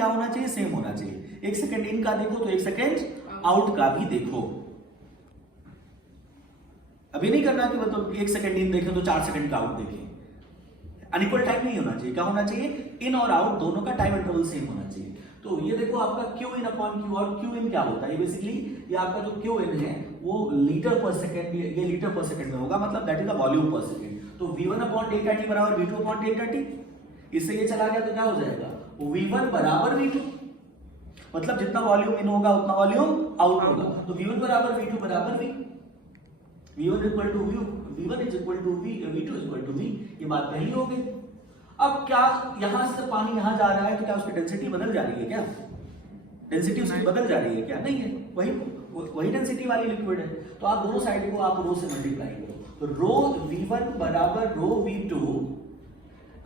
क्या होना चाहिए, सेम होना चाहिए। 1 सेकंड इन का देखो तो 1 सेकंड आउट का भी देखो। अभी नहीं करना कि मतलब 1 सेकंड इन देखें तो 4 सेकंड का आउट देखें। अनइक्वल टाइम नहीं होना चाहिए। क्या होना चाहिए, इन और आउट दोनों का टाइम इंटरवल सेम होना चाहिए। तो ये देखो आपका Q in upon Q out, Q in क्या होता है, बेसिकली ये आपका जो क्यू इन है वो लीटर पर सेकंड, ये लीटर पर सेकंड में होगा, मतलब दैट इज द वॉल्यूम पर सेकंड। तो v1 अपॉन डेल्टा टी बराबर v2 अपॉन डेल्टा टी। इससे ये चला गया तो क्या हो जाएगा, v1 बराबर v2, मतलब जितना वॉल्यूम इन होगा उतना वॉल्यूम आउट होगा। तो v1 बराबर v2 बराबर v, v1 equal to v1 is equal to v, v2 is equal to v। ये बात पहली हो गई। अब क्या यहां से पानी यहां जा रहा है तो क्या उसकी डेंसिटी बदल जा रही है, क्या डेंसिटी उसकी बदल जा रही है, क्या नहीं है, वही डेंसिटी वाली लिक्विड है। तो आप दोनों साइड को आप रो से मल्टीप्लाई करो, तो रो v1 बराबर रो v2,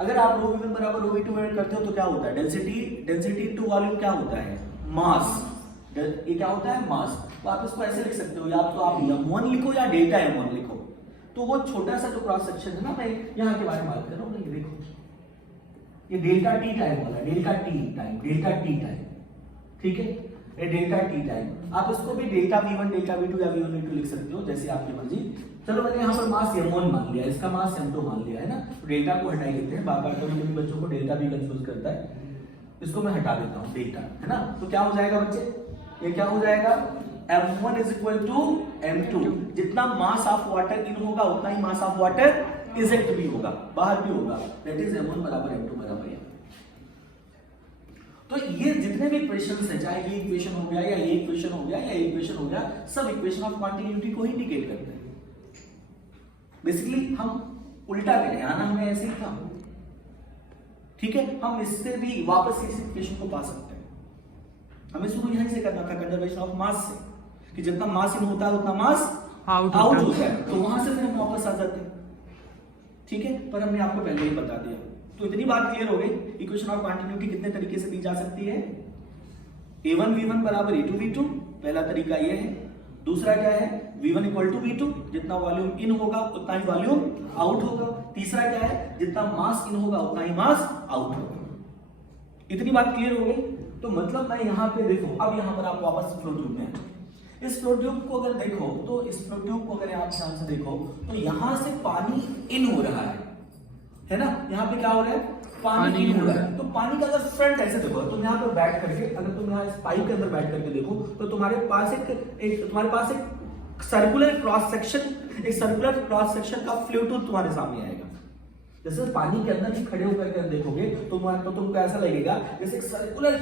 अगर आप रो v1 बराबर रो v2 ऐड करते हो तो क्या होता है, डेंसिटी टू वॉल्यूम क्या होता है, मास। ये क्या होता है, मास। तो आप इसको ऐसे लिख सकते हो, या तो आप m1 लिखो या डेल्टा m1 लिखो। तो वो छोटा सा जो क्रॉस सेक्शन है ना, मैं यहाँ के बारे में बात कर रहा हूँ, ये देखो ये डेल्टा टी टाइम वाला, डेल्टा टी टाइम, ठीक है, ये डेल्टा टी टाइम। आप इसको भी डेल्टा v1 डेल्टा v2 या v1 v2 लिख सकते हो, जैसे आपकी मर्जी। चलो मैंने यहाँ पर मास m1 मान लिया, इसका मास m2 मान लिया है ना, तो डेल्टा को हटा लेते हैं। बार बार कभी बच्चों को डेल्टा भी कंफ्यूज करता है, इसको मैं हटा देता हूँ डेल्टा, है ना। तो क्या हो जाएगा बच्चे, ये क्या हो जाएगा, m1 is equal to m2। जितना मास ऑफ वाटर इन होगा उतना ही मास ऑफ वाटर इजेक्ट भी होगा, बाहर भी होगा, दैट इज m1 बराबर m2 बराबर m। तो ये जितने भी इक्वेशंस हैं, चाहे ये इक्वेशन हो गया या ये इक्वेशन हो गया या ये इक्वेशन हो गया, सब इक्वेशन ऑफ कॉन्टिन्यूटी को ही इंडिकेट करते हैं। बेसिकली हम उल्टा करें, आना हमें ऐसे ही था, ठीक है। हम इससे भी वापस इस इक्वेशन को पा सकते हैं। हमें शुरू यहीं से करना था, कंजर्वेशन ऑफ मास से, कि जितना मास इन होता है उतना मास आउट होता है, तो वहां से फिर हम वापस आ जाते हैं, ठीक है। पर हमने आपको पहले ही बता दिया, तो इतनी बात क्लियर हो गई। इक्वेशन ऑफ कंटिन्यूटी कितने तरीके से दी जा सकती है, a1 v1 बराबर a2 v2, पहला तरीका ये है। दूसरा क्या है, v1 इक्वल टू v2, जितना वॉल्यूम इन होगा उतना ही वॉल्यूम आउट होगा। तीसरा क्या है, जितना मास इन होगा उतना ही मास आउट होगा। इतनी बात क्लियर हो गई। तो मतलब मैं यहाँ पे देखो, अब यहाँ पर आप वापस फ्लो ट्यूब में, इस फ्लो ट्यूब को अगर देखो, तो इस फ्लो ट्यूब को अगर आप ध्यान से देखो तो यहां से पानी इन हो रहा है ना, यहाँ पे क्या हो रहा है, पानी इन हो रहा है। तो पानी का अगर फ्रंट ऐसे देखो, तुम यहाँ पर बैठ करके, अगर तुम यहाँ इस पाइप के अंदर बैठ करके देखो, तो तुम्हारे पास एक सर्कुलर क्रॉस सेक्शन का फ्लो ट्यूब तुम्हारे सामने आएगा। जैसे पानी के अंदर ही खड़े होकर के देखोगे तो तुमको ऐसा लगेगा जैसे एक सर्कुलर